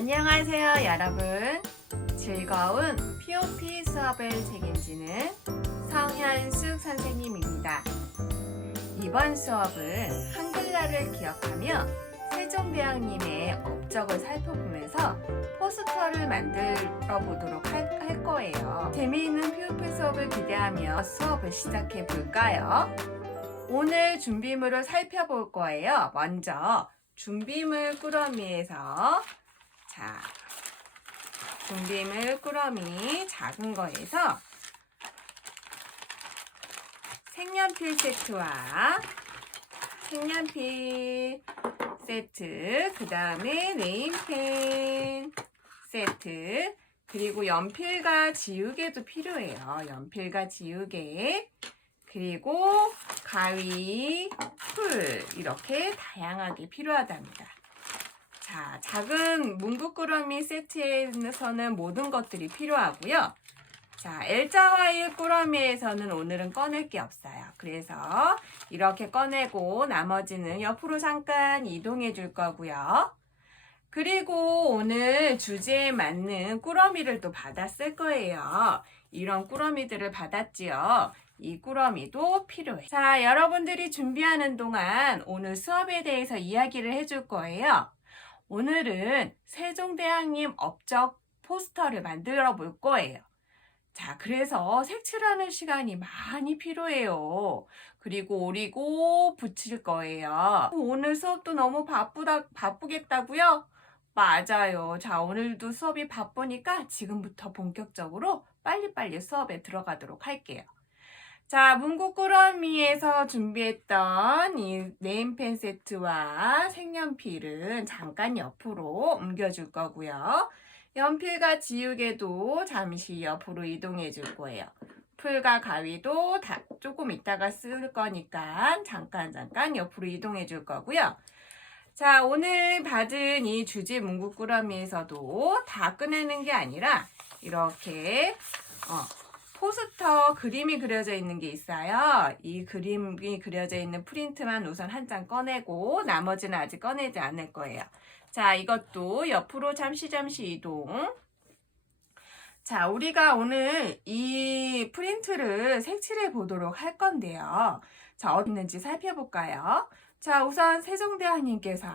안녕하세요 여러분. 즐거운 POP 수업을 책임지는 성현숙 선생님입니다. 이번 수업은 한글날을 기억하며 세종대왕님의 업적을 살펴보면서 포스터를 만들어 보도록 할 거예요. 재미있는 POP 수업을 기대하며 수업을 시작해 볼까요? 오늘 준비물을 살펴볼 거예요. 먼저 준비물 꾸러미에서 준비물 꾸러미 작은 거에서 색연필 세트와 색연필 세트, 그 다음에 네임펜 세트, 그리고 연필과 지우개도 필요해요. 연필과 지우개, 그리고 가위, 풀, 이렇게 다양하게 필요하답니다. 자, 작은 문구꾸러미 세트에서는 모든 것들이 필요하고요. 자, L자와일 꾸러미에서는 오늘은 꺼낼 게 없어요. 그래서 이렇게 꺼내고 나머지는 옆으로 잠깐 이동해 줄 거고요. 그리고 오늘 주제에 맞는 꾸러미를 또 받았을 거예요. 이런 꾸러미들을 받았지요. 이 꾸러미도 필요해. 자, 여러분들이 준비하는 동안 오늘 수업에 대해서 이야기를 해줄 거예요. 오늘은 세종대왕님 업적 포스터를 만들어 볼 거예요. 자, 그래서 색칠하는 시간이 많이 필요해요. 그리고 오리고 붙일 거예요. 오늘 수업도 너무 바쁘겠다고요? 맞아요. 자, 오늘도 수업이 바쁘니까 지금부터 본격적으로 빨리빨리 수업에 들어가도록 할게요. 자, 문구꾸러미에서 준비했던 이 네임펜 세트와 색연필은 잠깐 옆으로 옮겨줄 거고요. 연필과 지우개도 잠시 옆으로 이동해 줄 거예요. 풀과 가위도 조금 이따가 쓸 거니까 잠깐 옆으로 이동해 줄 거고요. 자, 오늘 받은 이 주제 문구꾸러미에서도 다 꺼내는 게 아니라 이렇게 포스터 그림이 그려져 있는 게 있어요. 이 그림이 그려져 있는 프린트만 우선 한 장 꺼내고 나머지는 아직 꺼내지 않을 거예요. 자, 이것도 옆으로 잠시 이동. 자, 우리가 오늘 이 프린트를 색칠해 보도록 할 건데요. 자, 어디 있는지 살펴볼까요? 자, 우선 세종대왕님께서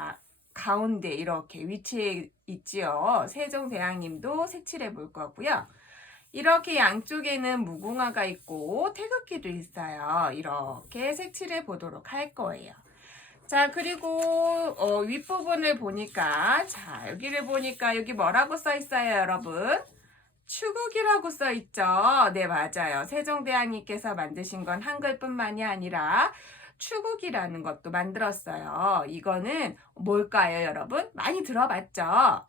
가운데 이렇게 위치해 있지요. 세종대왕님도 색칠해 볼 거고요. 이렇게 양쪽에는 무궁화가 있고 태극기도 있어요. 이렇게 색칠해 보도록 할 거예요. 자, 그리고 윗부분을 보니까, 자, 여기를 보니까 여기 뭐라고 써 있어요, 여러분? 추국이라고 써 있죠. 네, 맞아요. 세종대왕님께서 만드신 건 한글뿐만이 아니라 추국이라는 것도 만들었어요. 이거는 뭘까요, 여러분? 많이 들어봤죠?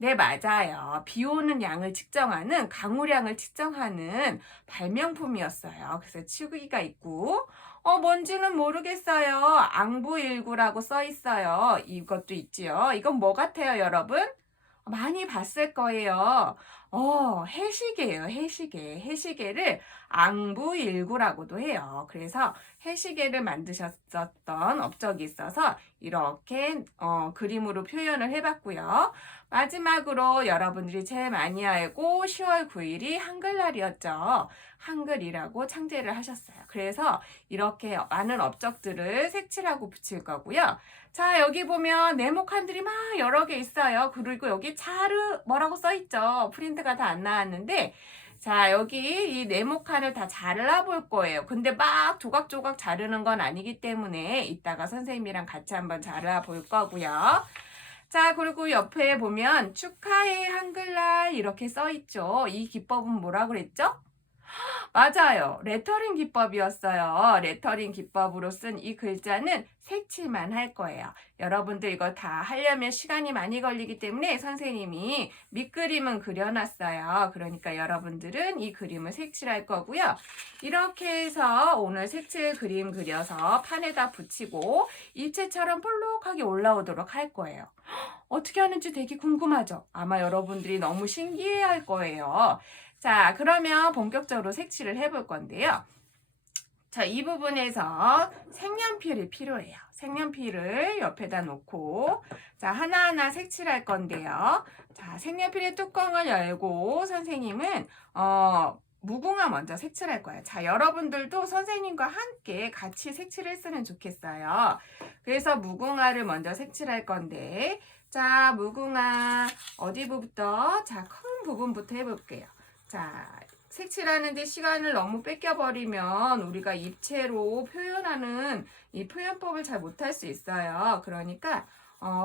네, 맞아요. 비 오는 양을 측정하는, 강우량을 측정하는 발명품이었어요. 그래서 추구기가 있고, 뭔지는 모르겠어요. 앙부일구라고 써 있어요. 이것도 있지요. 이건 뭐 같아요, 여러분? 많이 봤을 거예요. 해시계예요, 해시계. 해시계를 앙부일구라고도 해요. 그래서 해시계를 만드셨던 업적이 있어서 이렇게 그림으로 표현을 해봤고요. 마지막으로 여러분들이 제일 많이 알고 10월 9일이 한글날이었죠. 한글이라고 창제를 하셨어요. 그래서 이렇게 많은 업적들을 색칠하고 붙일 거고요. 자, 여기 보면 네모칸들이 막 여러 개 있어요. 그리고 여기 자르 뭐라고 써 있죠. 프린트가 다 안 나왔는데, 자, 여기 이 네모칸을 다 잘라볼 거예요. 근데 막 조각조각 자르는 건 아니기 때문에 이따가 선생님이랑 같이 한번 잘라볼 거고요. 자, 그리고 옆에 보면 축하해 한글날 이렇게 써 있죠. 이 기법은 뭐라 그랬죠? 맞아요. 레터링 기법이었어요. 레터링 기법으로 쓴 이 글자는 색칠만 할 거예요. 여러분들 이거 다 하려면 시간이 많이 걸리기 때문에 선생님이 밑그림은 그려놨어요. 그러니까 여러분들은 이 그림을 색칠할 거고요. 이렇게 해서 오늘 색칠 그림 그려서 판에다 붙이고 입체처럼 볼록하게 올라오도록 할 거예요. 어떻게 하는지 되게 궁금하죠? 아마 여러분들이 너무 신기해 할 거예요. 자, 그러면 본격적으로 색칠을 해볼 건데요. 자, 이 부분에서 색연필이 필요해요. 색연필을 옆에다 놓고 자, 하나하나 색칠할 건데요. 자, 색연필의 뚜껑을 열고 선생님은 무궁화 먼저 색칠할 거예요. 자, 여러분들도 선생님과 함께 같이 색칠을 했으면 좋겠어요. 그래서 무궁화를 먼저 색칠할 건데 자, 무궁화 어디부터? 자, 큰 부분부터 해볼게요. 자, 색칠하는데 시간을 너무 뺏겨버리면 우리가 입체로 표현하는 이 표현법을 잘 못할 수 있어요. 그러니까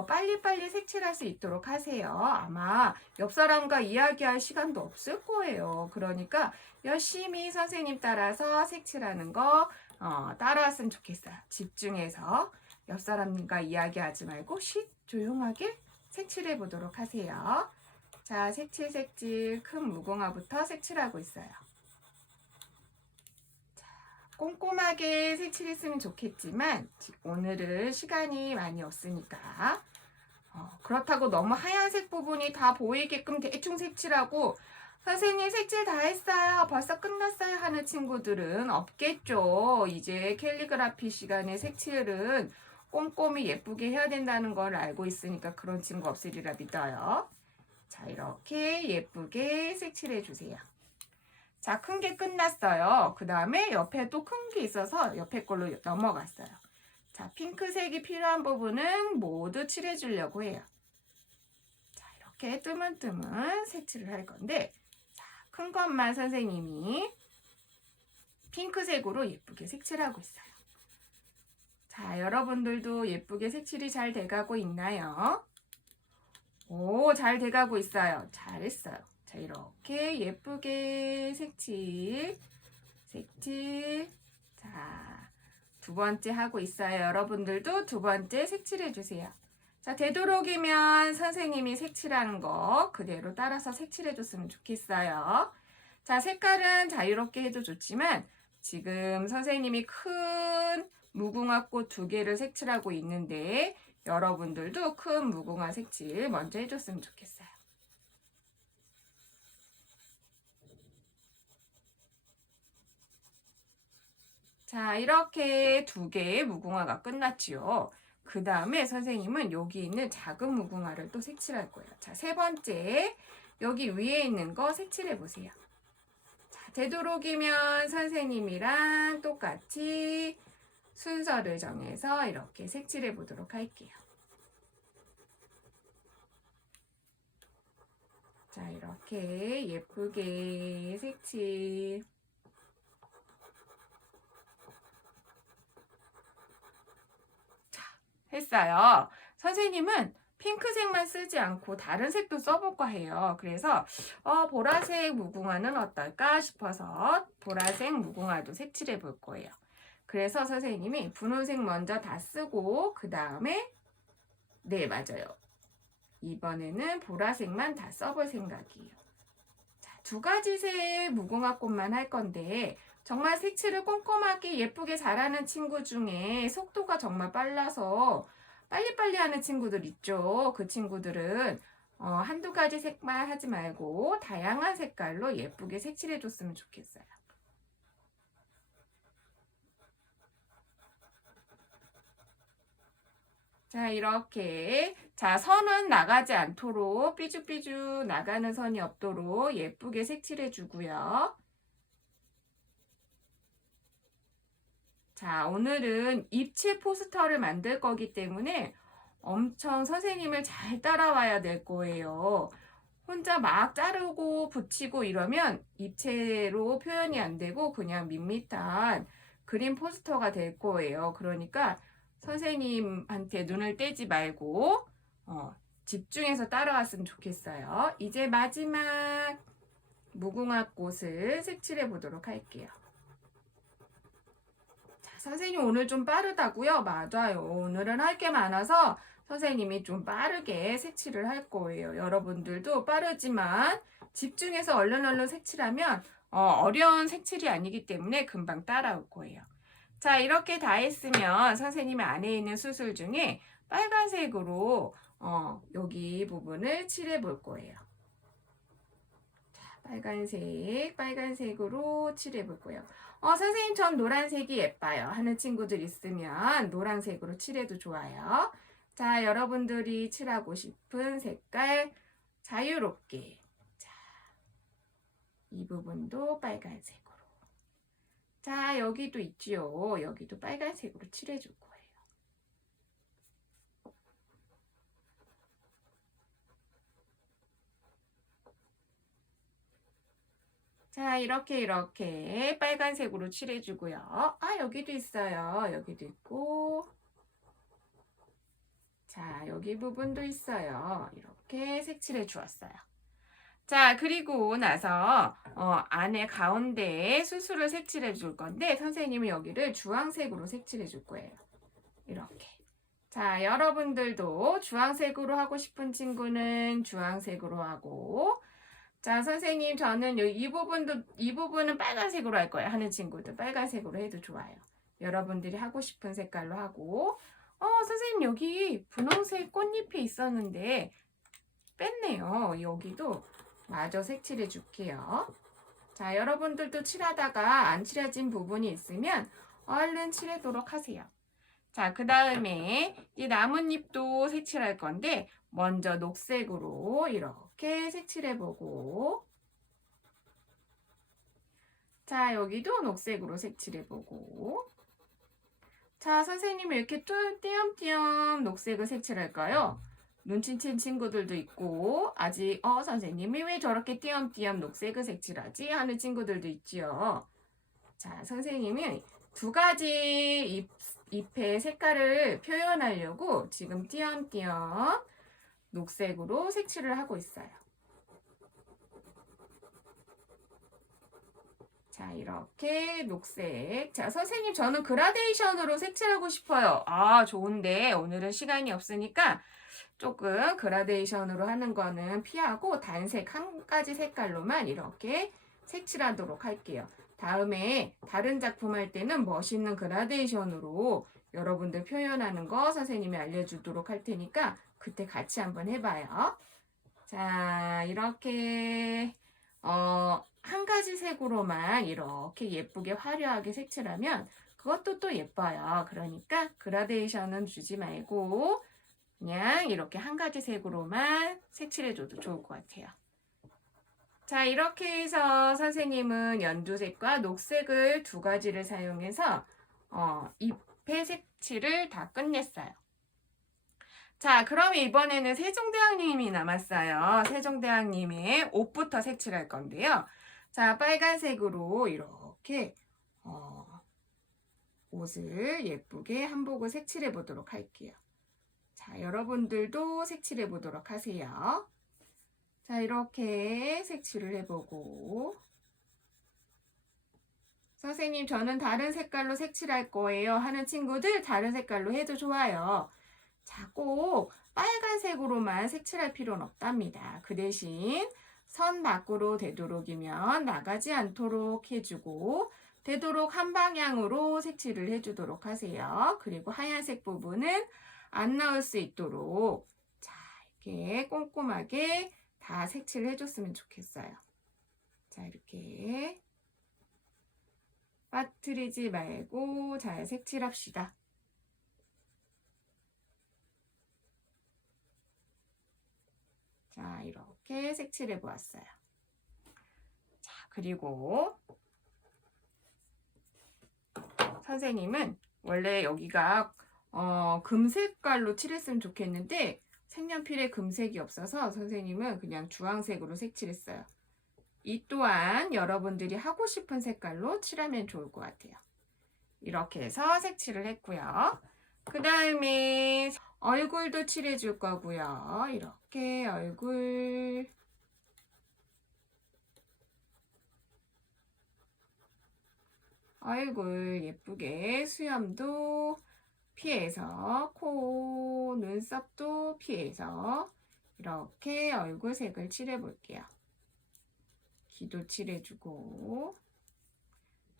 빨리빨리 색칠할 수 있도록 하세요. 아마 옆 사람과 이야기할 시간도 없을 거예요. 그러니까 열심히 선생님 따라서 색칠하는 거 따라왔으면 좋겠어요. 집중해서 옆 사람과 이야기하지 말고 조용하게 색칠해 보도록 하세요. 자, 색칠 큰 무궁화부터 색칠하고 있어요. 자, 꼼꼼하게 색칠했으면 좋겠지만 오늘은 시간이 많이 없으니까 그렇다고 너무 하얀색 부분이 다 보이게끔 대충 색칠하고 선생님 색칠 다 했어요. 벌써 끝났어요 하는 친구들은 없겠죠. 이제 캘리그라피 시간에 색칠은 꼼꼼히 예쁘게 해야 된다는 걸 알고 있으니까 그런 친구 없으리라 믿어요. 자, 이렇게 예쁘게 색칠해 주세요. 자, 큰 게 끝났어요. 그 다음에 옆에 또 큰 게 있어서 옆에 걸로 넘어갔어요. 자, 핑크색이 필요한 부분은 모두 칠해 주려고 해요. 자, 이렇게 뜨문뜨문 색칠을 할 건데 자, 큰 것만 선생님이 핑크색으로 예쁘게 색칠하고 있어요. 자, 여러분들도 예쁘게 색칠이 잘 돼가고 있나요? 오, 잘 돼가고 있어요. 잘했어요. 자, 이렇게 예쁘게 색칠. 자, 두 번째 하고 있어요. 여러분들도 두 번째 색칠해 주세요. 자, 되도록이면 선생님이 색칠하는 거 그대로 따라서 색칠해 줬으면 좋겠어요. 자, 색깔은 자유롭게 해도 좋지만 지금 선생님이 큰 무궁화꽃 2개를 색칠하고 있는데 여러분들도 큰 무궁화 색칠 먼저 해줬으면 좋겠어요. 자, 이렇게 2개의 무궁화가 끝났지요. 그 다음에 선생님은 여기 있는 작은 무궁화를 또 색칠할 거예요. 자, 3번째 여기 위에 있는 거 색칠해 보세요. 자, 되도록이면 선생님이랑 똑같이 순서를 정해서 이렇게 색칠해 보도록 할게요. 자, 이렇게 예쁘게 색칠. 자, 했어요. 선생님은 핑크색만 쓰지 않고 다른 색도 써볼까 해요. 그래서 보라색 무궁화는 어떨까 싶어서 보라색 무궁화도 색칠해 볼 거예요. 그래서 선생님이 분홍색 먼저 다 쓰고 그 다음에 네, 맞아요. 이번에는 보라색만 다 써볼 생각이에요. 자, 2가지 색 무궁화꽃만 할 건데 정말 색칠을 꼼꼼하게 예쁘게 잘하는 친구 중에 속도가 정말 빨라서 빨리빨리 하는 친구들 있죠. 그 친구들은 한두 가지 색만 하지 말고 다양한 색깔로 예쁘게 색칠해 줬으면 좋겠어요. 자, 이렇게. 자, 선은 나가지 않도록 삐죽삐죽 나가는 선이 없도록 예쁘게 색칠해 주고요. 자, 오늘은 입체 포스터를 만들 거기 때문에 엄청 선생님을 잘 따라와야 될 거예요. 혼자 막 자르고 붙이고 이러면 입체로 표현이 안 되고 그냥 밋밋한 그림 포스터가 될 거예요. 그러니까 선생님한테 눈을 떼지 말고 집중해서 따라왔으면 좋겠어요. 이제 마지막 무궁화 꽃을 색칠해 보도록 할게요. 자, 선생님 오늘 좀 빠르다고요? 맞아요. 오늘은 할 게 많아서 선생님이 좀 빠르게 색칠을 할 거예요. 여러분들도 빠르지만 집중해서 얼른 색칠하면 어려운 색칠이 아니기 때문에 금방 따라올 거예요. 자, 이렇게 다 했으면 선생님의 안에 있는 수술 중에 빨간색으로 여기 부분을 칠해 볼 거예요. 자, 빨간색으로 칠해 볼 거예요. 선생님 전 노란색이 예뻐요 하는 친구들 있으면 노란색으로 칠해도 좋아요. 자, 여러분들이 칠하고 싶은 색깔 자유롭게. 자, 이 부분도 빨간색으로. 자, 여기도 있지요. 여기도 빨간색으로 칠해 줄 거예요. 자, 이렇게 빨간색으로 칠해주고요. 아, 여기도 있어요. 여기도 있고. 자, 여기 부분도 있어요. 이렇게 색칠해 주었어요. 자, 그리고 나서 안에 가운데에 수수를 색칠해 줄 건데 선생님은 여기를 주황색으로 색칠해 줄 거예요. 이렇게. 자, 여러분들도 주황색으로 하고 싶은 친구는 주황색으로 하고, 자, 선생님 저는 이 부분은 빨간색으로 할 거예요 하는 친구들 빨간색으로 해도 좋아요. 여러분들이 하고 싶은 색깔로 하고, 선생님 여기 분홍색 꽃잎이 있었는데 뺐네요. 여기도 마저 색칠해 줄게요. 자, 여러분들도 칠하다가 안 칠해진 부분이 있으면 얼른 칠하도록 하세요. 자, 그 다음에 이 나뭇잎도 색칠할 건데 먼저 녹색으로 이렇게 색칠해보고, 자, 여기도 녹색으로 색칠해보고, 자, 선생님이 이렇게 띄엄띄엄 녹색을 색칠할까요? 눈치챈 친구들도 있고, 아직 선생님이 왜 저렇게 띄엄띄엄 녹색을 색칠하지? 하는 친구들도 있지요. 자, 선생님이 두 가지 잎의 색깔을 표현하려고 지금 띄엄띄엄 녹색으로 색칠을 하고 있어요. 자, 이렇게 녹색. 자, 선생님 저는 그라데이션으로 색칠하고 싶어요. 아, 좋은데 오늘은 시간이 없으니까 조금 그라데이션으로 하는 거는 피하고 단색 한 가지 색깔로만 이렇게 색칠하도록 할게요. 다음에 다른 작품 할 때는 멋있는 그라데이션으로 여러분들 표현하는 거 선생님이 알려주도록 할 테니까 그때 같이 한번 해봐요. 자, 이렇게 한 가지 색으로만 이렇게 예쁘게 화려하게 색칠하면 그것도 또 예뻐요. 그러니까 그라데이션은 주지 말고 그냥 이렇게 한 가지 색으로만 색칠해줘도 좋을 것 같아요. 자, 이렇게 해서 선생님은 연두색과 녹색을 두 가지를 사용해서 잎의 색칠을 다 끝냈어요. 자, 그럼 이번에는 세종대왕님이 남았어요. 세종대왕님의 옷부터 색칠할 건데요. 자, 빨간색으로 이렇게 옷을 예쁘게 한복을 색칠해 보도록 할게요. 자, 여러분들도 색칠해 보도록 하세요. 자, 이렇게 색칠을 해보고, 선생님 저는 다른 색깔로 색칠할 거예요 하는 친구들 다른 색깔로 해도 좋아요. 자, 꼭 빨간색으로만 색칠할 필요는 없답니다. 그 대신 선 밖으로 되도록이면 나가지 않도록 해주고 되도록 한 방향으로 색칠을 해주도록 하세요. 그리고 하얀색 부분은 안 나올 수 있도록 자, 이렇게 꼼꼼하게 다 색칠을 해줬으면 좋겠어요. 자, 이렇게 빠뜨리지 말고 잘 색칠합시다. 자, 이렇게 색칠해 보았어요. 자, 그리고 선생님은 원래 여기가 금색깔로 칠했으면 좋겠는데 색연필에 금색이 없어서 선생님은 그냥 주황색으로 색칠했어요. 이 또한 여러분들이 하고 싶은 색깔로 칠하면 좋을 것 같아요. 이렇게 해서 색칠을 했고요. 그 다음에 얼굴도 칠해줄 거고요. 이렇게 얼굴 예쁘게 수염도 피해서 코, 눈썹도 피해서 이렇게 얼굴색을 칠해 볼게요. 귀도 칠해주고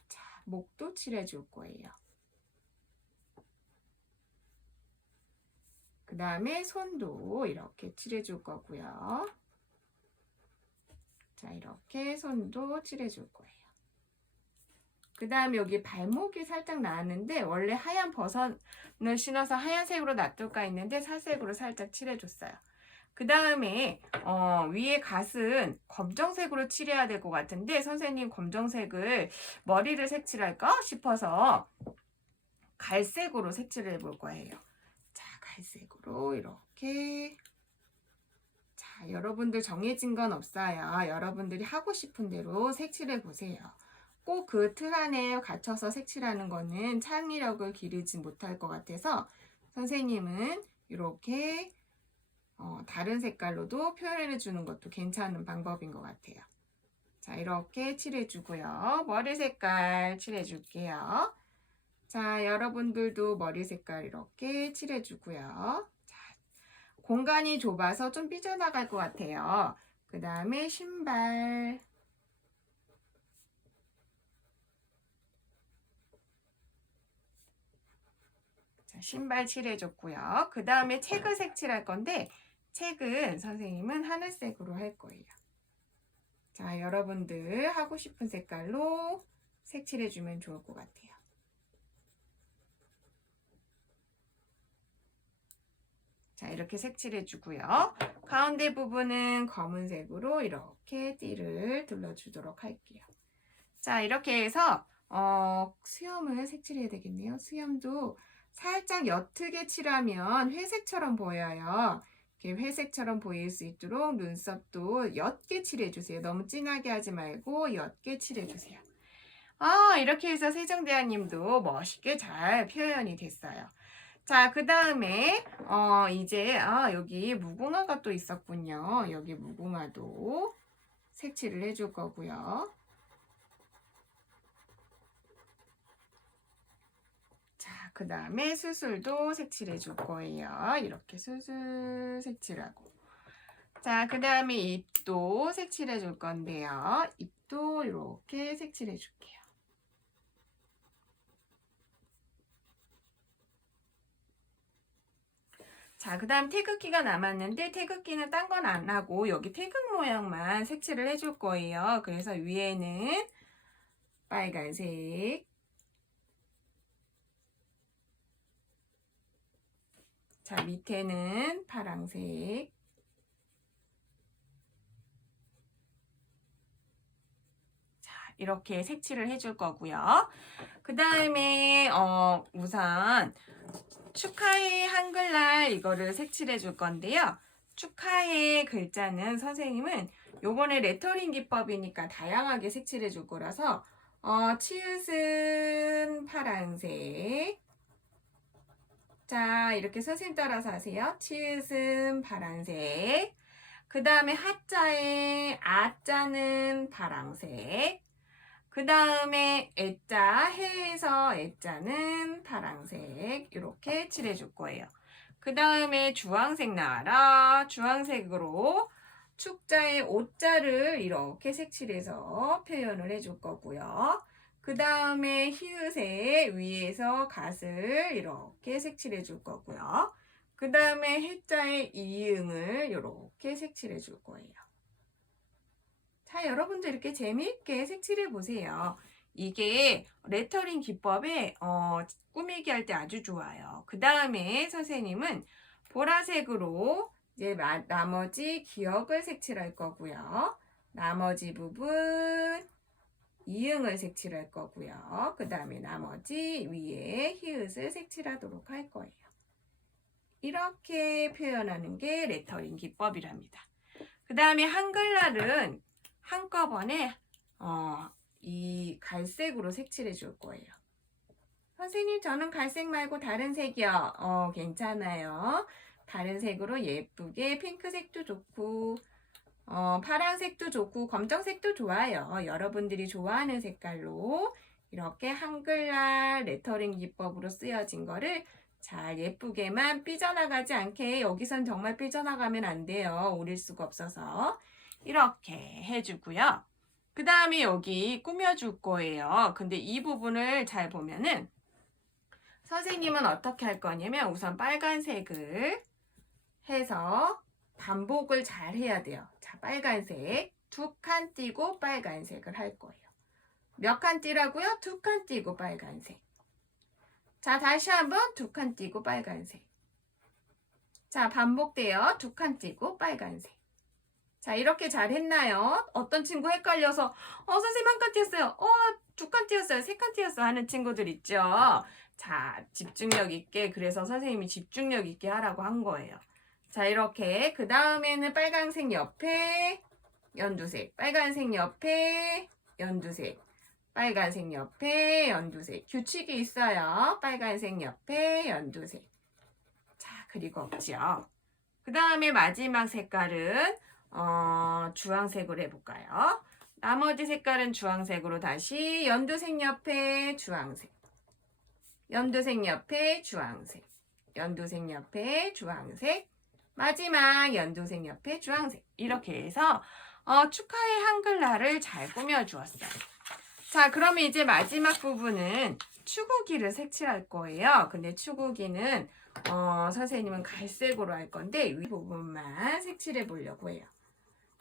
자, 목도 칠해줄 거예요. 그 다음에 손도 이렇게 칠해줄 거고요. 자, 이렇게 손도 칠해줄 거예요. 그 다음에 여기 발목이 살짝 나왔는데 원래 하얀 버선을 신어서 하얀색으로 놔둘까 했는데 살색으로 살짝 칠해줬어요. 그 다음에 위에 갓은 검정색으로 칠해야 될 것 같은데 선생님 검정색을 머리를 색칠할까 싶어서 갈색으로 색칠을 해볼 거예요. 자, 갈색으로 이렇게. 자, 여러분들 정해진 건 없어요. 여러분들이 하고 싶은 대로 색칠해 보세요. 꼭 그 틀 안에 갇혀서 색칠하는 거는 창의력을 기르지 못할 것 같아서 선생님은 이렇게 다른 색깔로도 표현해 주는 것도 괜찮은 방법인 것 같아요. 자, 이렇게 칠해 주고요. 머리 색깔 칠해 줄게요. 자, 여러분들도 머리 색깔 이렇게 칠해 주고요. 자, 공간이 좁아서 좀 삐져나갈 것 같아요. 그 다음에 신발. 자, 신발 칠해줬고요. 그 다음에 책을 색칠할 건데 책은 선생님은 하늘색으로 할 거예요. 자, 여러분들 하고 싶은 색깔로 색칠해주면 좋을 것 같아요. 자, 이렇게 색칠해주고요. 가운데 부분은 검은색으로 이렇게 띠를 둘러주도록 할게요. 자, 이렇게 해서 수염을 색칠해야 되겠네요. 수염도 살짝 옅게 칠하면 회색처럼 보여요. 이렇게 회색처럼 보일 수 있도록 눈썹도 옅게 칠해주세요. 너무 진하게 하지 말고 옅게 칠해주세요. 이렇게 해서 세종대왕님도 멋있게 잘 표현이 됐어요. 자, 그 다음에 이제 여기 무궁화가 또 있었군요. 여기 무궁화도 색칠을 해줄 거고요. 자, 그 다음에 수술도 색칠해 줄 거예요. 이렇게 수술 색칠하고. 자, 그 다음에 입도 색칠해 줄 건데요. 입도 이렇게 색칠해 줄게요. 자, 그 다음 태극기가 남았는데 태극기는 딴 건 안 하고 여기 태극 모양만 색칠을 해줄 거예요. 그래서 위에는 빨간색, 자, 밑에는 파란색, 자, 이렇게 색칠을 해줄 거고요. 그 다음에 우선 축하해 한글날 이거를 색칠해 줄 건데요. 축하해 글자는 선생님은 요번에 레터링 기법이니까 다양하게 색칠해 줄 거라서 치읓은 파란색. 자, 이렇게 선생님 따라서 하세요. 치읓은 파란색. 그 다음에 하자에 아자는 파란색. 그 다음에 애자, 해에서 애자는 파란색 이렇게 칠해줄 거예요. 그 다음에 주황색 나와라. 주황색으로 축자의 오자를 이렇게 색칠해서 표현을 해줄 거고요. 그 다음에 히읗에 위에서 갓을 이렇게 색칠해줄 거고요. 그 다음에 해자의 이응을 이렇게 색칠해줄 거예요. 자, 여러분들 이렇게 재미있게 색칠해 보세요. 이게 레터링 기법에 꾸미기 할 때 아주 좋아요. 그 다음에 선생님은 보라색으로 이제 나머지 기억을 색칠할 거고요. 나머지 부분 이응을 색칠할 거고요. 그 다음에 나머지 위에 히읗을 색칠하도록 할 거예요. 이렇게 표현하는 게 레터링 기법이랍니다. 그 다음에 한글날은 한꺼번에 이 갈색으로 색칠해 줄 거예요. 선생님, 저는 갈색 말고 다른 색이요. 괜찮아요. 다른 색으로 예쁘게 핑크색도 좋고 파란색도 좋고 검정색도 좋아요. 여러분들이 좋아하는 색깔로 이렇게 한글날 레터링 기법으로 쓰여진 거를 잘 예쁘게만 삐져나가지 않게, 여기선 정말 삐져나가면 안 돼요. 오릴 수가 없어서. 이렇게 해주고요. 그 다음에 여기 꾸며줄 거예요. 근데 이 부분을 잘 보면은 선생님은 어떻게 할 거냐면 우선 빨간색을 해서 반복을 잘 해야 돼요. 자, 빨간색 두 칸 띄고 빨간색을 할 거예요. 몇 칸 띄라고요? 두 칸 띄고 빨간색. 자, 다시 한번 두 칸 띄고 빨간색. 자, 반복돼요. 두 칸 띄고 빨간색. 자, 이렇게 잘 했나요? 어떤 친구 헷갈려서 선생님 한 칸 띄었어요. 두 칸 띄었어요. 세 칸 띄었어요. 하는 친구들 있죠. 자, 집중력 있게, 그래서 선생님이 집중력 있게 하라고 한 거예요. 자, 이렇게 그 다음에는 빨간색 옆에 연두색, 빨간색 옆에 연두색, 빨간색 옆에 연두색. 규칙이 있어요. 빨간색 옆에 연두색. 자, 그리고 없죠. 그 다음에 마지막 색깔은 주황색으로 해볼까요? 나머지 색깔은 주황색으로 다시 연두색 옆에 주황색, 연두색 옆에 주황색, 연두색 옆에 주황색, 마지막 연두색 옆에 주황색. 이렇게 해서 축하의 한글날을 잘 꾸며주었어요. 자, 그러면 이제 마지막 부분은 추구기를 색칠할 거예요. 근데 추구기는 선생님은 갈색으로 할 건데 위 부분만 색칠해 보려고 해요.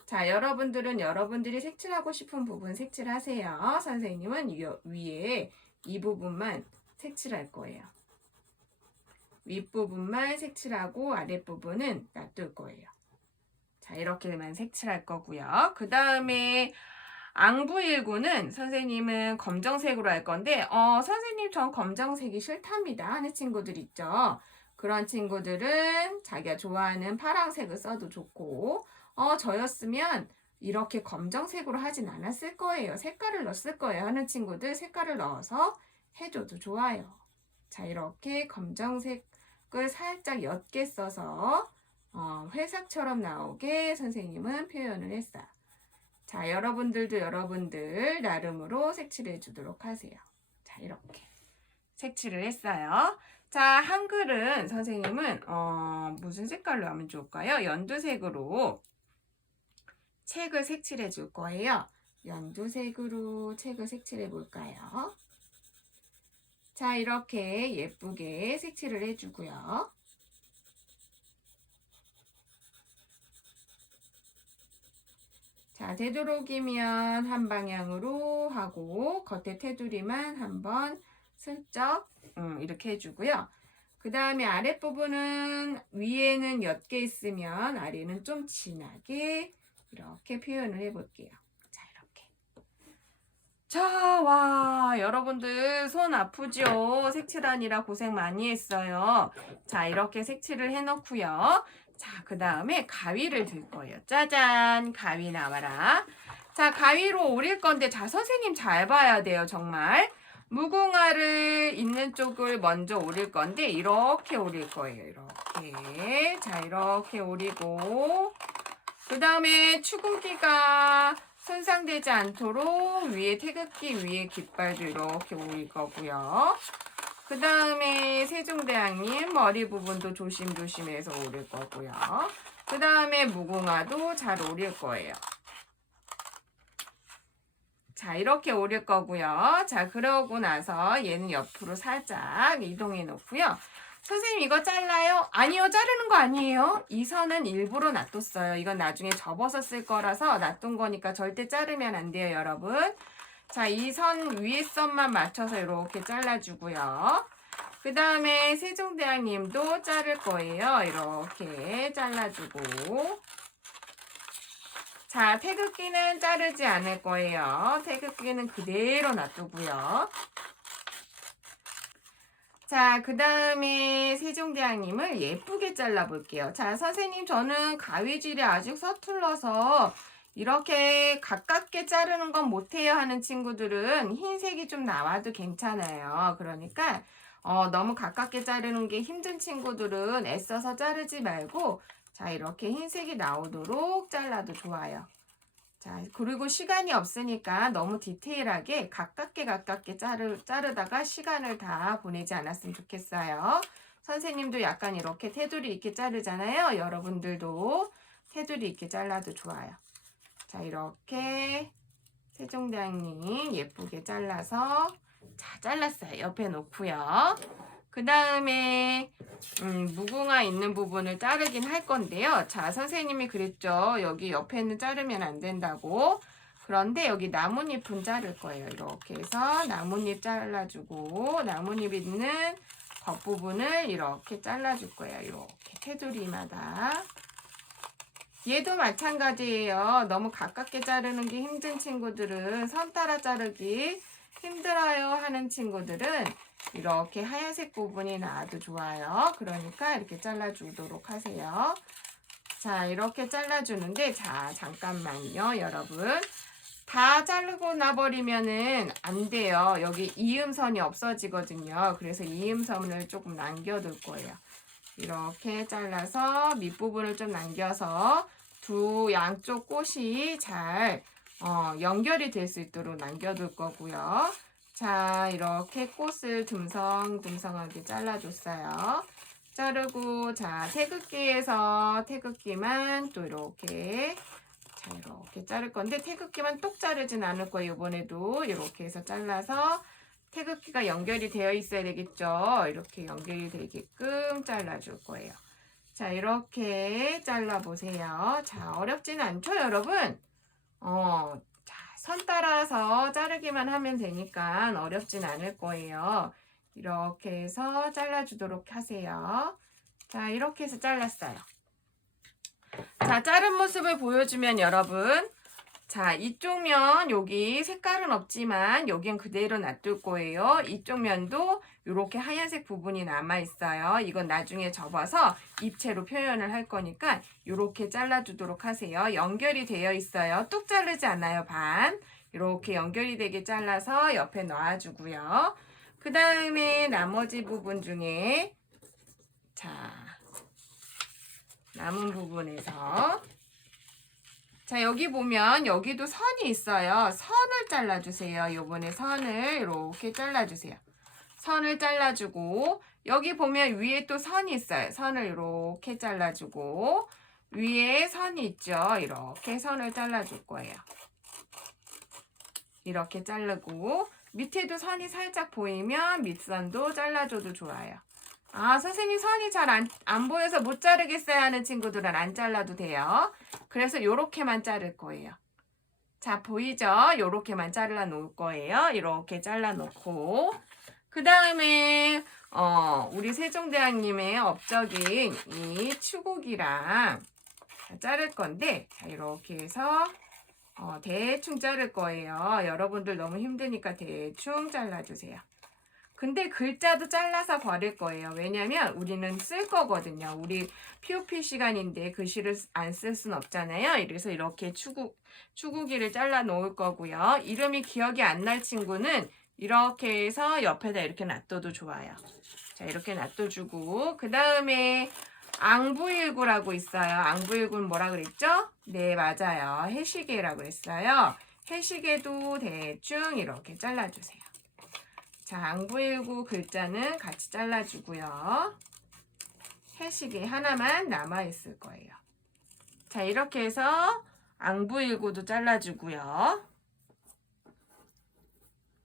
자, 여러분들은 여러분들이 색칠하고 싶은 부분 색칠하세요. 선생님은 위에 이 부분만 색칠할 거예요. 윗부분만 색칠하고 아랫부분은 놔둘 거예요. 자, 이렇게만 색칠할 거고요. 그 다음에 앙부일구는 선생님은 검정색으로 할 건데 선생님 전 검정색이 싫답니다 하는 친구들 있죠. 그런 친구들은 자기가 좋아하는 파란색을 써도 좋고 저였으면 이렇게 검정색으로 하진 않았을 거예요. 색깔을 넣었을 거예요 하는 친구들 색깔을 넣어서 해줘도 좋아요. 자, 이렇게 검정색을 살짝 옅게 써서 회색처럼 나오게 선생님은 표현을 했어요. 자, 여러분들도 여러분들 나름으로 색칠해 주도록 하세요. 자, 이렇게 색칠을 했어요. 자, 한글은 선생님은 무슨 색깔로 하면 좋을까요? 연두색으로 책을 색칠해 줄 거예요. 연두색으로 책을 색칠해 볼까요? 자, 이렇게 예쁘게 색칠을 해주고요. 자, 되도록이면 한 방향으로 하고 겉에 테두리만 한번 슬쩍 이렇게 해주고요. 그 다음에 아랫부분은 위에는 옅게 있으면 아래는 좀 진하게 이렇게 표현을 해볼게요. 자, 이렇게. 자, 와, 여러분들 손 아프죠? 색칠하느라 고생 많이 했어요. 자, 이렇게 색칠을 해놓고요. 자, 그 다음에 가위를 들 거예요. 짜잔, 가위 나와라. 자, 가위로 오릴 건데, 자, 선생님 잘 봐야 돼요, 정말. 무궁화를 있는 쪽을 먼저 오릴 건데, 이렇게 오릴 거예요, 이렇게. 자, 이렇게 오리고, 그 다음에 추궁기가 손상되지 않도록 위에 태극기 위에 깃발도 이렇게 오릴 거고요. 그 다음에 세종대왕님 머리 부분도 조심조심해서 오릴 거고요. 그 다음에 무궁화도 잘 오릴 거예요. 자, 이렇게 오릴 거고요. 자, 그러고 나서 얘는 옆으로 살짝 이동해 놓고요. 선생님 이거 잘라요? 아니요, 자르는 거 아니에요. 이 선은 일부러 놔뒀어요. 이건 나중에 접어서 쓸 거라서 놔둔 거니까 절대 자르면 안 돼요, 여러분. 자, 이 선 위에 선만 맞춰서 이렇게 잘라주고요. 그 다음에 세종대왕님도 자를 거예요. 이렇게 잘라주고. 자, 태극기는 자르지 않을 거예요. 태극기는 그대로 놔두고요. 자, 그 다음에 세종대왕님을 예쁘게 잘라볼게요. 자, 선생님 저는 가위질이 아직 서툴러서 이렇게 가깝게 자르는 건 못해요 하는 친구들은 흰색이 좀 나와도 괜찮아요. 그러니까 너무 가깝게 자르는 게 힘든 친구들은 애써서 자르지 말고 자, 이렇게 흰색이 나오도록 잘라도 좋아요. 자, 그리고 시간이 없으니까 너무 디테일하게 가깝게 자르다가 시간을 다 보내지 않았으면 좋겠어요. 선생님도 약간 이렇게 테두리 있게 자르잖아요. 여러분들도 테두리 있게 잘라도 좋아요. 자, 이렇게 세종대왕님 예쁘게 잘라서 자, 잘랐어요. 옆에 놓고요. 그 다음에 무궁화 있는 부분을 자르긴 할 건데요. 자, 선생님이 그랬죠. 여기 옆에는 자르면 안 된다고. 그런데 여기 나뭇잎은 자를 거예요. 이렇게 해서 나뭇잎 잘라주고 나뭇잎 있는 겉부분을 이렇게 잘라줄 거예요. 이렇게 테두리마다. 얘도 마찬가지예요. 너무 가깝게 자르는 게 힘든 친구들은 선 따라 자르기 힘들어요 하는 친구들은 이렇게 하얀색 부분이 나와도 좋아요. 그러니까 이렇게 잘라주도록 하세요. 자, 이렇게 잘라주는데 자, 잠깐만요, 여러분. 다 자르고 나버리면은 안 돼요. 여기 이음선이 없어지거든요. 그래서 이음선을 조금 남겨둘 거예요. 이렇게 잘라서 밑부분을 좀 남겨서 두 양쪽 꽃이 잘 연결이 될 수 있도록 남겨둘 거고요. 자, 이렇게 꽃을 듬성듬성하게 잘라줬어요. 자르고 자, 태극기에서 태극기만 또 이렇게 자, 이렇게 자를 건데 태극기만 똑 자르진 않을 거예요. 이번에도 이렇게 해서 잘라서 태극기가 연결이 되어 있어야 되겠죠. 이렇게 연결이 되게끔 잘라줄 거예요. 자, 이렇게 잘라보세요. 자, 어렵진 않죠, 여러분? 자, 선 따라서 자르기만 하면 되니까 어렵진 않을 거예요. 이렇게 해서 잘라주도록 하세요. 자, 이렇게 해서 잘랐어요. 자, 자른 모습을 보여주면 여러분, 자, 이쪽 면 여기 색깔은 없지만 여긴 그대로 놔둘 거예요. 이쪽 면도 이렇게 하얀색 부분이 남아 있어요. 이건 나중에 접어서 입체로 표현을 할 거니까 이렇게 잘라주도록 하세요. 연결이 되어 있어요. 뚝 자르지 않아요. 반. 이렇게 연결이 되게 잘라서 옆에 놔주고요. 그 다음에 나머지 부분 중에 자, 남은 부분에서 자, 여기 보면 여기도 선이 있어요. 선을 잘라주세요. 요번에 선을 이렇게 잘라주세요. 선을 잘라주고 여기 보면 위에 또 선이 있어요. 선을 이렇게 잘라주고 위에 선이 있죠. 이렇게 선을 잘라줄 거예요. 이렇게 자르고 밑에도 선이 살짝 보이면 밑선도 잘라줘도 좋아요. 아, 선생님 선이 잘 안 보여서 못 자르겠어요 하는 친구들은 안 잘라도 돼요. 그래서 요렇게만 자를 거예요. 자, 보이죠? 요렇게만 잘라 놓을 거예요. 이렇게 잘라 놓고 그 다음에 우리 세종대왕님의 업적인 이 추국이랑 자를 건데 자, 이렇게 해서 대충 자를 거예요. 여러분들 너무 힘드니까 대충 잘라주세요. 근데 글자도 잘라서 버릴 거예요. 왜냐면 우리는 쓸 거거든요. 우리 POP 시간인데 글씨를 안 쓸 순 없잖아요. 이래서 이렇게 추구기를 잘라 놓을 거고요. 이름이 기억이 안 날 친구는 이렇게 해서 옆에다 이렇게 놔둬도 좋아요. 자, 이렇게 놔둬주고 그 다음에 앙부일구라고 있어요. 앙부일구는 뭐라 그랬죠? 네, 맞아요. 해시계라고 했어요. 해시계도 대충 이렇게 잘라주세요. 자, 앙부일구 글자는 같이 잘라주고요. 해시계 하나만 남아있을 거예요. 자, 이렇게 해서 앙부일구도 잘라주고요.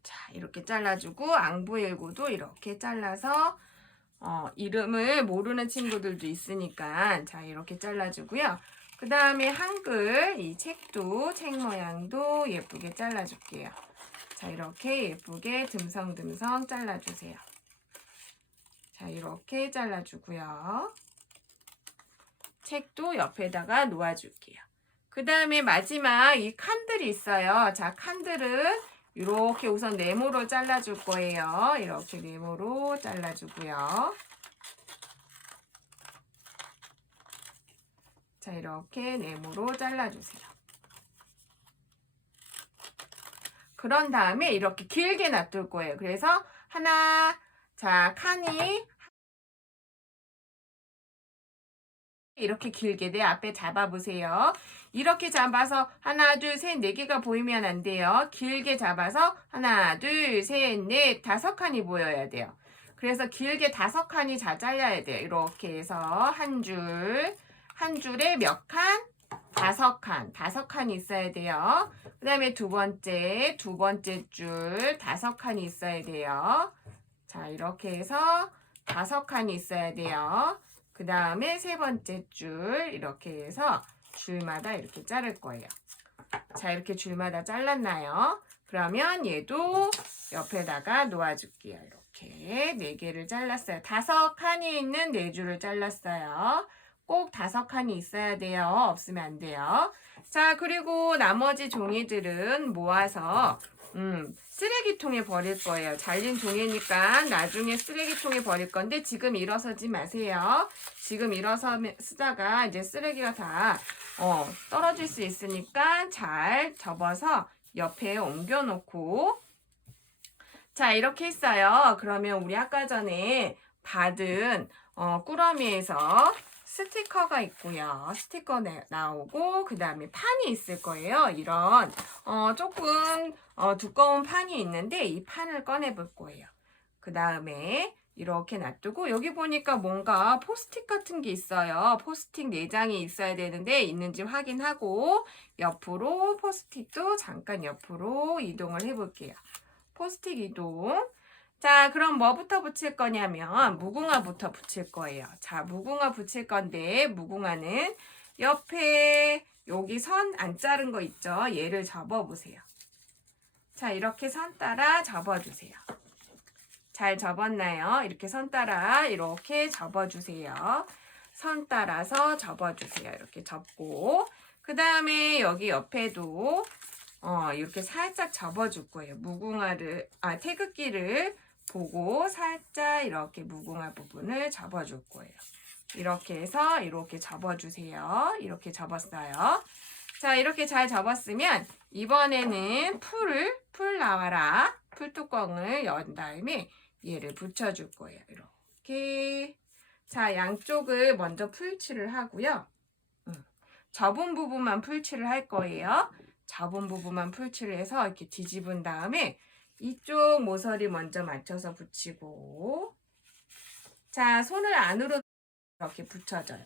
자, 이렇게 잘라주고 앙부일구도 이렇게 잘라서 이름을 모르는 친구들도 있으니까 자, 이렇게 잘라주고요. 그 다음에 한글 이 책도 책 모양도 예쁘게 잘라줄게요. 자, 이렇게 예쁘게 듬성듬성 잘라주세요. 자, 이렇게 잘라주고요. 책도 옆에다가 놓아줄게요. 그 다음에 마지막 이 칸들이 있어요. 자, 칸들은 이렇게 우선 네모로 잘라줄 거예요. 이렇게 네모로 잘라주고요. 자, 이렇게 네모로 잘라주세요. 그런 다음에 이렇게 길게 놔둘 거예요. 그래서 하나, 자, 칸이 이렇게 길게 내 앞에 잡아보세요. 이렇게 잡아서 하나, 둘, 셋, 네 개가 보이면 안 돼요. 길게 잡아서 하나, 둘, 셋, 넷, 5칸이 보여야 돼요. 그래서 길게 5칸이 다 잘라야 돼요. 이렇게 해서 한 줄에 몇 칸? 5칸, 5칸이 있어야 돼요. 그 다음에 두 번째 줄 5칸이 있어야 돼요. 자, 이렇게 해서 5칸이 있어야 돼요. 그 다음에 세 번째 줄 이렇게 해서 줄마다 이렇게 자를 거예요. 자, 이렇게 줄마다 잘랐나요? 그러면 얘도 옆에다가 놓아줄게요. 이렇게 4개를 잘랐어요. 5칸이 있는 4줄을 잘랐어요. 꼭 5칸이 있어야 돼요. 없으면 안 돼요. 자, 그리고 나머지 종이들은 모아서 쓰레기통에 버릴 거예요. 잘린 종이니까 나중에 쓰레기통에 버릴 건데 지금 일어서지 마세요. 지금 일어서 쓰다가 이제 쓰레기가 다 떨어질 수 있으니까 잘 접어서 옆에 옮겨 놓고 자, 이렇게 했어요. 그러면 우리 아까 전에 받은 꾸러미에서 스티커가 있고요. 스티커 나오고 그 다음에 판이 있을 거예요. 이런 조금 두꺼운 판이 있는데 이 판을 꺼내 볼 거예요. 그 다음에 이렇게 놔두고 여기 보니까 뭔가 포스트잇 같은 게 있어요. 포스트잇 4장이 있어야 되는데 있는지 확인하고 옆으로 포스트잇도 잠깐 옆으로 이동을 해볼게요. 포스트잇 이동. 자, 그럼 뭐부터 붙일 거냐면 무궁화부터 붙일 거예요. 자, 무궁화 붙일 건데 무궁화는 옆에 여기 선 안 자른 거 있죠? 얘를 접어보세요. 자, 이렇게 선 따라 접어주세요. 잘 접었나요? 이렇게 선 따라 이렇게 접어주세요. 선 따라서 접어주세요. 이렇게 접고 그 다음에 여기 옆에도 이렇게 살짝 접어줄 거예요. 태극기를 보고 살짝 이렇게 무궁화 부분을 접어줄 거예요. 이렇게 해서 이렇게 접어주세요. 이렇게 접었어요. 자, 이렇게 잘 접었으면 이번에는 풀 나와라. 풀 뚜껑을 연 다음에 얘를 붙여줄 거예요. 이렇게. 자, 양쪽을 먼저 풀칠을 하고요. 접은 부분만 풀칠을 할 거예요. 접은 부분만 풀칠을 해서 이렇게 뒤집은 다음에 이쪽 모서리 먼저 맞춰서 붙이고 자, 손을 안으로 이렇게 붙여줘요.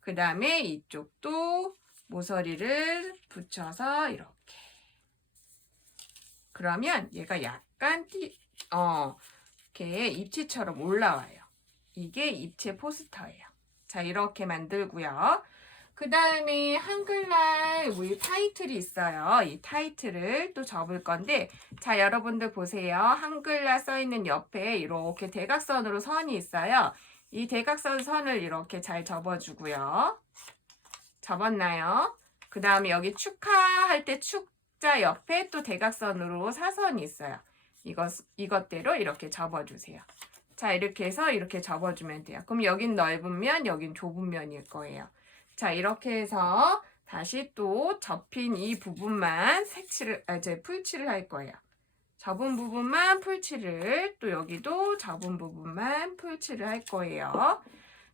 그 다음에 이쪽도 모서리를 붙여서 이렇게 그러면 얘가 약간 이렇게 입체처럼 올라와요. 이게 입체 포스터예요. 자, 이렇게 만들고요. 그 다음에 한글날 우리 타이틀이 있어요. 이 타이틀을 또 접을 건데 자, 여러분들 보세요. 한글날 써있는 옆에 이렇게 대각선으로 선이 있어요. 이 대각선 선을 이렇게 잘 접어주고요. 접었나요? 그 다음에 여기 축하할 때 축자 옆에 또 대각선으로 사선이 있어요. 이것대로 이렇게 접어주세요. 자, 이렇게 해서 이렇게 접어주면 돼요. 그럼 여긴 넓은 면, 여긴 좁은 면일 거예요. 자, 이렇게 해서 다시 또 접힌 이 부분만 풀칠을 할 거예요. 접은 부분만 풀칠을, 또 여기도 접은 부분만 풀칠을 할 거예요.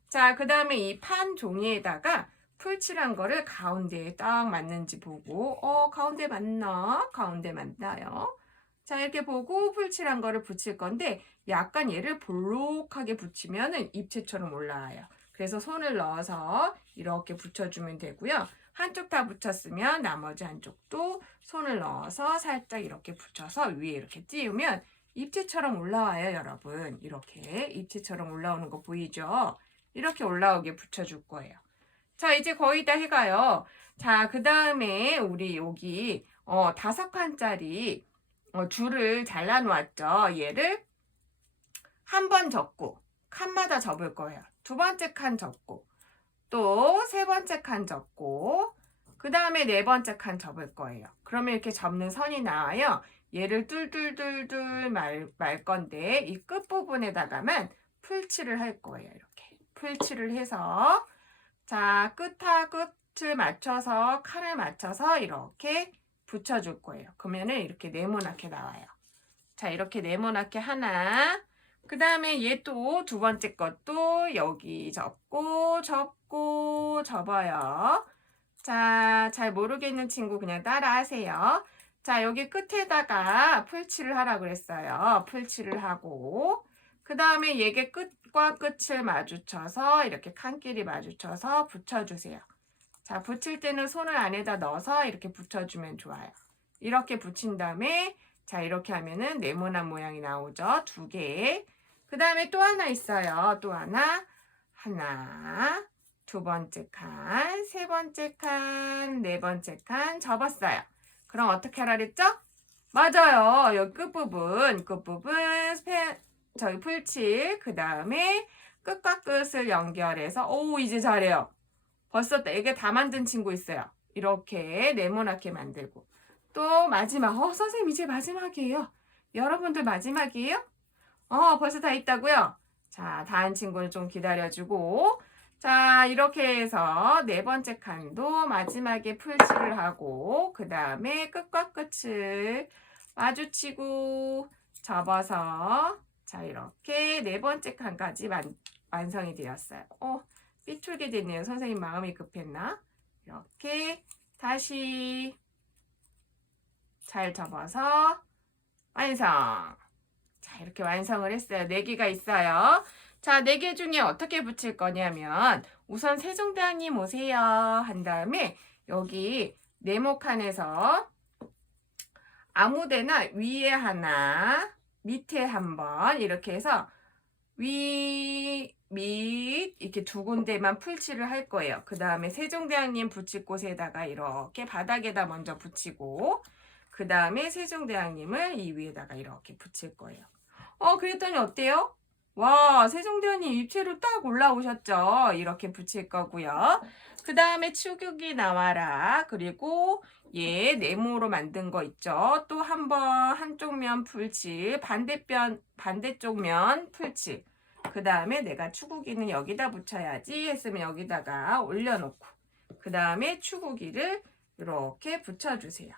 자, 그 다음에 이 판 종이에다가 풀칠한 거를 가운데에 딱 맞는지 보고, 가운데 맞나? 가운데 맞나요? 자, 이렇게 보고 풀칠한 거를 붙일 건데, 약간 얘를 볼록하게 붙이면은 입체처럼 올라와요. 그래서 손을 넣어서 이렇게 붙여주면 되고요. 한쪽 다 붙였으면 나머지 한쪽도 손을 넣어서 살짝 이렇게 붙여서 위에 이렇게 띄우면 입체처럼 올라와요, 여러분. 이렇게 입체처럼 올라오는 거 보이죠? 이렇게 올라오게 붙여줄 거예요. 자, 이제 거의 다 해가요. 자, 그 다음에 우리 여기 5칸짜리 줄을 잘라 놓았죠. 얘를 한 번 접고 칸마다 접을 거예요. 두 번째 칸 접고 또 세 번째 칸 접고 그 다음에 네 번째 칸 접을 거예요. 그러면 이렇게 접는 선이 나와요. 얘를 뚫뚫뚫뚫 말 건데 이 끝부분에다가만 풀칠을 할 거예요. 이렇게 풀칠을 해서 자, 끝과 끝을 맞춰서 칸을 맞춰서 이렇게 붙여줄 거예요. 그러면은 이렇게 네모나게 나와요. 자, 이렇게 네모나게 하나. 그 다음에 얘 또 두 번째 것도 여기 접고 접어요. 자, 잘 모르겠는 친구 그냥 따라 하세요. 자, 여기 끝에다가 풀칠을 하라고 그랬어요. 풀칠을 하고 그 다음에 얘게 끝과 끝을 마주쳐서 이렇게 칸끼리 마주쳐서 붙여주세요. 자, 붙일 때는 손을 안에다 넣어서 이렇게 붙여주면 좋아요. 이렇게 붙인 다음에 자, 이렇게 하면은 네모난 모양이 나오죠. 2개. 그 다음에 또 하나 있어요. 또 하나. 하나, 두 번째 칸, 세 번째 칸, 네 번째 칸 접었어요. 그럼 어떻게 하라 그랬죠? 맞아요. 여기 끝부분, 저희 풀칠, 그 다음에 끝과 끝을 연결해서, 오, 이제 잘해요. 벌써 4개 다 만든 친구 있어요. 이렇게 네모나게 만들고. 또 마지막, 선생님 이제 마지막이에요. 여러분들 마지막이에요? 벌써 다 있다고요? 자, 다른 친구는 좀 기다려주고. 자, 이렇게 해서 네 번째 칸도 마지막에 풀칠을 하고, 그 다음에 끝과 끝을 마주치고, 접어서, 자, 이렇게 네 번째 칸까지 완성이 되었어요. 삐뚤게 됐네요. 선생님 마음이 급했나? 이렇게 다시 잘 접어서 완성. 자, 이렇게 완성을 했어요. 4개가 있어요. 자, 4개 중에 어떻게 붙일 거냐면 우선 세종대왕님 오세요 한 다음에 여기 네모칸에서 아무데나 위에 하나, 밑에 한 번 이렇게 해서 위, 밑 이렇게 두 군데만 풀칠을 할 거예요. 그 다음에 세종대왕님 붙일 곳에다가 이렇게 바닥에다 먼저 붙이고 그 다음에 세종대왕님을 이 위에다가 이렇게 붙일 거예요. 그랬더니 어때요? 와, 세종대왕님 입체로 딱 올라오셨죠? 이렇게 붙일 거고요. 그 다음에 축육이 나와라. 그리고 얘 네모로 만든 거 있죠? 또 한 번 한쪽 면 풀칠, 반대쪽 면 풀칠. 그 다음에 내가 추구기는 여기다 붙여야지 했으면 여기다가 올려놓고 그 다음에 추구기를 이렇게 붙여주세요.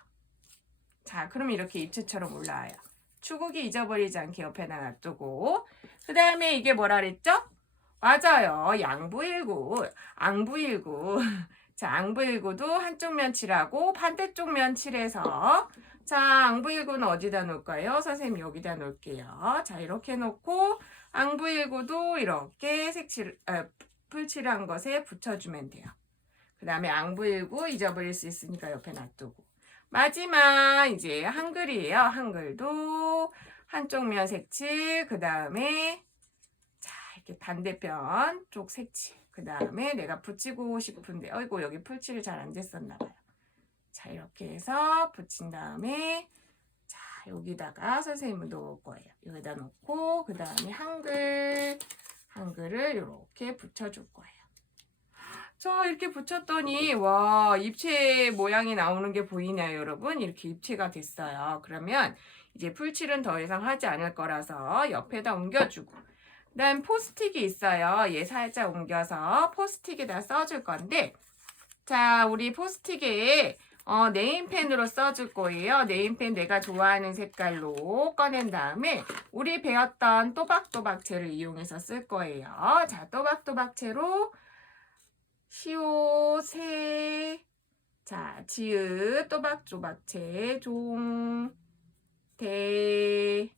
자, 그럼 이렇게 입체처럼 올라와요. 추구기 잊어버리지 않게 옆에다 놔두고 그 다음에 이게 뭐라 그랬죠? 맞아요. 양부일구, 앙부일구. 자, 앙부일구도 한쪽 면 칠하고 반대쪽 면 칠해서 자, 앙부일구는 어디다 놓을까요? 선생님 여기다 놓을게요. 자, 이렇게 놓고 앙부일구도 이렇게 풀칠한 것에 붙여주면 돼요. 그 다음에 앙부일구 잊어버릴 수 있으니까 옆에 놔두고 마지막 이제 한글이에요. 한글도 한쪽 면 색칠, 그 다음에 자 이렇게 반대편 쪽 색칠, 그 다음에 내가 붙이고 싶은데 어이구 여기 풀칠이 잘 안 됐었나 봐요. 자 이렇게 해서 붙인 다음에 자 여기다가 선생님은 놓을 거예요. 여기다 놓고 그 다음에 한글을 이렇게 붙여줄 거예요. 자 이렇게 붙였더니 와 입체 모양이 나오는 게 보이나요 여러분? 이렇게 입체가 됐어요. 그러면 이제 풀칠은 더 이상 하지 않을 거라서 옆에다 옮겨주고 그 다음 포스틱이 있어요. 얘 살짝 옮겨서 포스틱에다 써줄 건데 자 우리 포스틱에 네임펜으로 써줄 거예요. 네임펜 내가 좋아하는 색깔로 꺼낸 다음에 우리 배웠던 또박또박채를 이용해서 쓸 거예요. 자 또박또박채로 시오, 세, 자, 지읒, 또박또박채, 종, 대,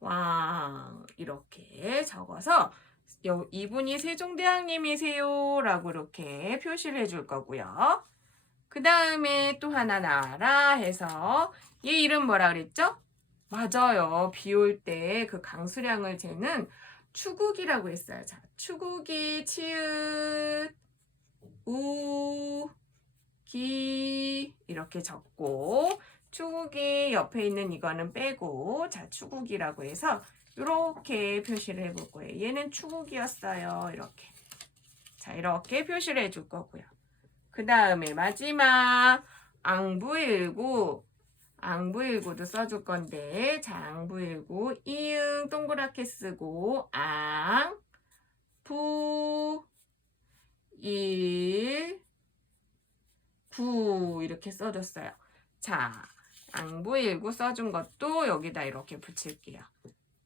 왕 이렇게 적어서 이분이 세종대왕님이세요 라고 이렇게 표시를 해줄 거고요. 그 다음에 또 하나 나와라 해서 얘 이름 뭐라 그랬죠? 맞아요. 비 올 때 그 강수량을 재는 추구기라고 했어요. 자, 추구기, 치읓, 우, 기 이렇게 적고 추구기 옆에 있는 이거는 빼고 자 추구기라고 해서 이렇게 표시를 해볼 거예요. 얘는 추구기였어요. 이렇게 자 이렇게 표시를 해줄 거고요. 그 다음에 마지막 앙부일구도 써줄 건데 자 앙부일구 이응 동그랗게 쓰고 앙, 부, 1, 9 이렇게 써줬어요. 자, 앙부일구 써준 것도 여기다 이렇게 붙일게요.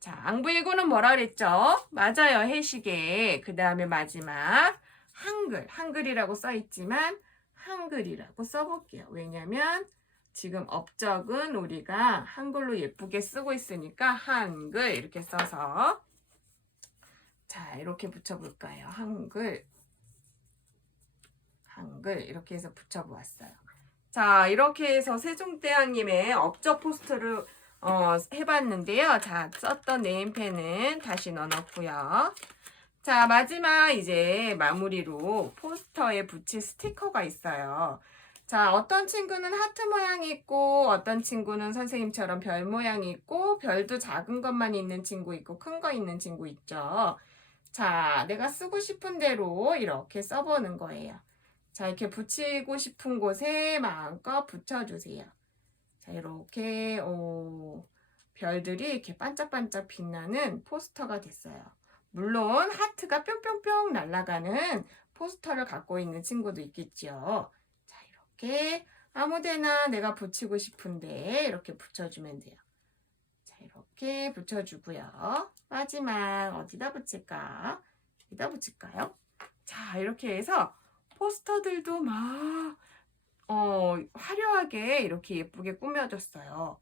자, 앙부일구는 뭐라 그랬죠? 맞아요. 해시계. 그 다음에 마지막 한글이라고 써있지만 한글이라고 써볼게요. 왜냐면 지금 업적은 우리가 한글로 예쁘게 쓰고 있으니까 한글 이렇게 써서 자, 이렇게 붙여볼까요? 한글 이렇게 해서 붙여보았어요. 자 이렇게 해서 세종대왕님의 업적 포스터를 해봤는데요. 자, 썼던 네임펜은 다시 넣어놓고요. 자, 마지막 이제 마무리로 포스터에 붙일 스티커가 있어요. 자, 어떤 친구는 하트 모양이 있고 어떤 친구는 선생님처럼 별 모양이 있고 별도 작은 것만 있는 친구 있고 큰 거 있는 친구 있죠. 자, 내가 쓰고 싶은 대로 이렇게 써보는 거예요. 자, 이렇게 붙이고 싶은 곳에 마음껏 붙여주세요. 자, 이렇게 별들이 이렇게 반짝반짝 빛나는 포스터가 됐어요. 물론 하트가 뿅뿅뿅 날아가는 포스터를 갖고 있는 친구도 있겠죠. 자, 이렇게 아무데나 내가 붙이고 싶은데 이렇게 붙여주면 돼요. 자, 이렇게 붙여주고요. 마지막 어디다 붙일까? 여기다 붙일까요? 자, 이렇게 해서 포스터들도 막 화려하게 이렇게 예쁘게 꾸며졌어요.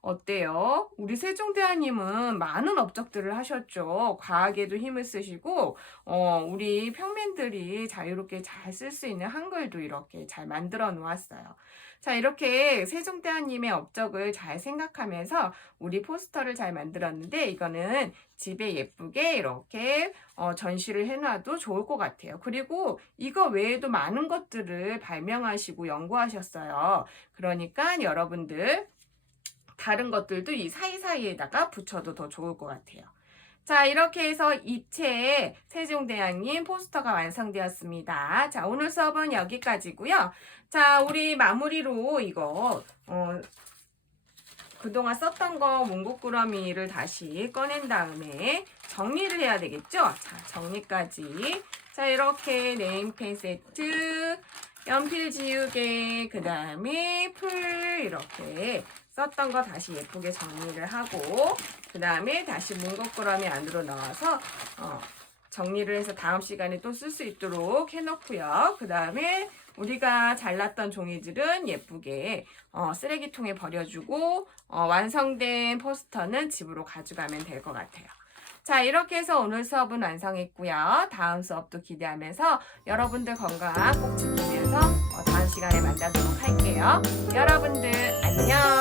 어때요? 우리 세종대왕님은 많은 업적들을 하셨죠. 과학에도 힘을 쓰시고, 우리 평민들이 자유롭게 잘 쓸 수 있는 한글도 이렇게 잘 만들어 놓았어요. 자, 이렇게 세종대왕님의 업적을 잘 생각하면서 우리 포스터를 잘 만들었는데, 이거는 집에 예쁘게 이렇게 전시를 해놔도 좋을 것 같아요. 그리고 이거 외에도 많은 것들을 발명하시고 연구하셨어요. 그러니까 여러분들 다른 것들도 이 사이사이에다가 붙여도 더 좋을 것 같아요. 자, 이렇게 해서 입체의 세종대왕님 포스터가 완성되었습니다. 자, 오늘 수업은 여기까지고요. 자, 우리 마무리로 이거 그동안 썼던 거 몽고꾸러미를 다시 꺼낸 다음에 정리를 해야 되겠죠? 자, 정리까지. 자, 이렇게 네임펜 세트, 연필 지우개, 그 다음에 풀 이렇게 썼던 거 다시 예쁘게 정리를 하고 그 다음에 다시 몽고꾸러미 안으로 넣어서 정리를 해서 다음 시간에 또 쓸 수 있도록 해놓고요. 그 다음에 우리가 잘랐던 종이들은 예쁘게 쓰레기통에 버려주고 완성된 포스터는 집으로 가져가면 될 것 같아요. 자, 이렇게 해서 오늘 수업은 완성했고요. 다음 수업도 기대하면서 여러분들 건강 꼭 지키면서 다음 시간에 만나도록 할게요. 여러분들 안녕.